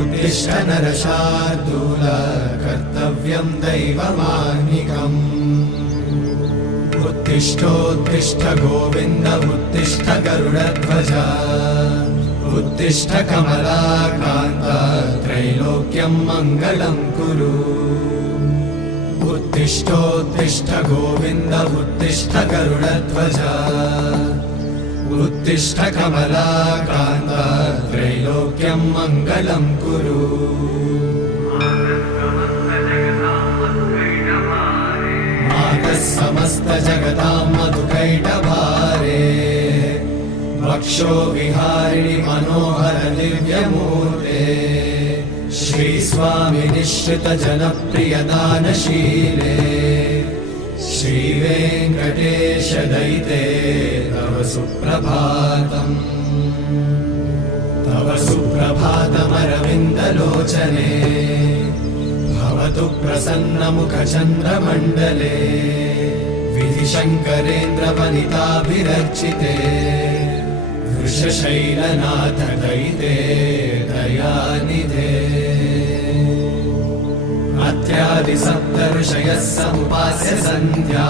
उत्तिष्ठ नरशार्दूल कर्तव्यं दैवमाह्निकम् उत्तिष्ठोत्तिष्ठ गोविन्द उत्तिष्ठ गरुडध्वज उत्तिष्ठ कमलाकान्त त्रैलोक्यं मङ्गलं कुरु उत्तिष्ठोत्तिष्ठ गोविन्द उत्तिष्ठ गरुडध्वज उत्तिष्ठ कमलाकान्त त्रैलोक्यं मङ्गलं कुरु मातः समस्त जगतां मधुकैटभारे वक्षो विहारिणि मनोहर दिव्यमूर्ते श्रीस्वामि निश्चित जनप्रिय दानशीले श्रीवेङ्कटेश दयिते तव सुप्रभातम् तव सुप्रभातमरविन्दलोचने भवतु प्रसन्नमुखचन्द्रमण्डले विधिशङ्करेन्द्रवनिताभिरर्चिते वृषशैलनाथ दयिते दयानिधे अत्यादि सप्त ऋषयः समुपास्य सन्ध्या